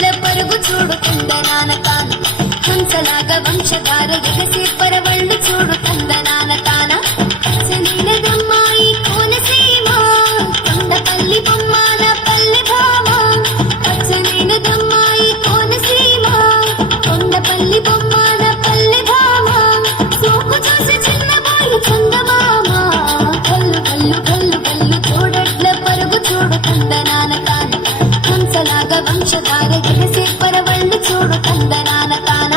చూడట్ల పరుగు చూడు తందనాన తాన హంసలాగా వంశధార ఎగసి పరవళ్ళు చూడు తందనాన తాన పచ్చనీలదమ్మాయి కోనసీమ కొండపల్లి బొమ్మాల పల్లె భామ పచ్చనీలదమ్మాయి కోనసీమ కొండపల్లి బొమ్మాల పల్లె భామ సోకు చూసి చిన్నబాయి చందమామ కల్లు కల్లు కల్లు కల్లు చూడట్ల పరుగు చూడు తందనాన తాన హంసలాగా వంశధార ఎగసి పరవళ్ళు చూడు తందనాన తాన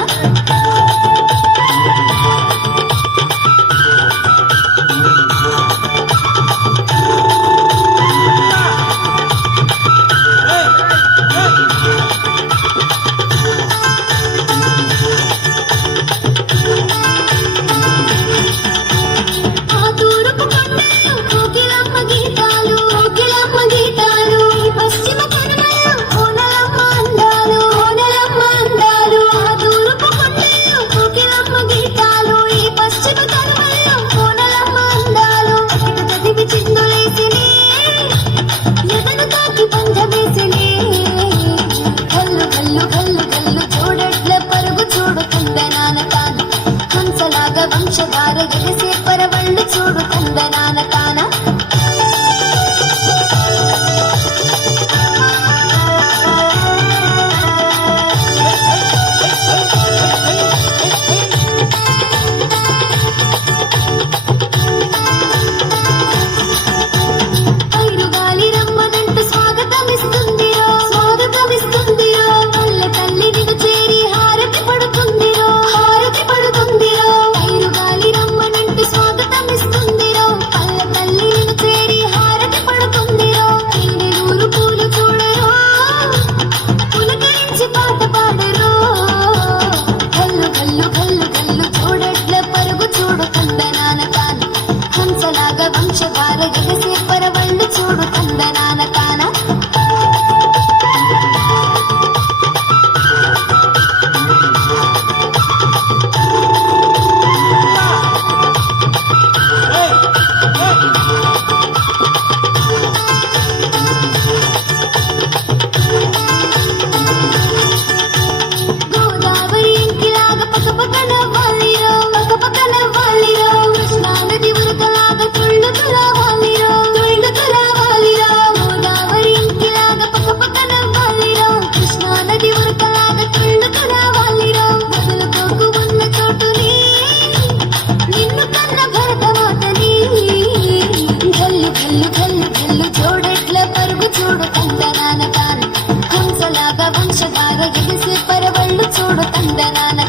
వంశధార ఎగసే పరవళ్ళు చూడు తందనాన తాన ఐరుగాలి రమ్మనంటూ స్వాగతమిస్తుందిరో స్వాగతమిస్తుందిరో వల్ల తల్లి నిన్ను చేరి హారతి పడుతుందిరో హారతి పడుతుందిరో ఐరుగాలి రమ్మనంటూ స్వాగతమిస్తుందిరో వల్ల తల్లి నిన్ను చేరి హారతి పడుతుందిరో తేనె నూరు పూలు చూడరో పులకరించి పాట పాడరో కల్లు కల్లు కల్లు కల్లు చూడట్ల పరుగు చూడు తందనాన తాన హంసలాగా వంశధార ఎగసే పరవళ్ళు చూడు తందనాన తాన గోదావరి ఇంటిలాగా పక్కపక్కన వాలిరో పక్కపక్కన వాలిరో కృష్ణా నది ఉరకలాగా తుళ్ళుతూ రావాలిరో తుళ్ళుతూ రావాలిరో గోదావరి ఇంటిలాగా పక్కపక్కన వాలిరో కృష్ణా నది ఉరకలాగా తుళ్ళుతూ రావాలిరో వదులుకోకు ఉన్న చోటుని నిన్ను కన్న భరతమాతని గల్లు గల్లు గల్లు గల్లు చూడట్ల పరుగు చూడు తందనాన తాన హంసలాగా వంశధార ఎగసే పరవళ్ళు చూడు తందనాన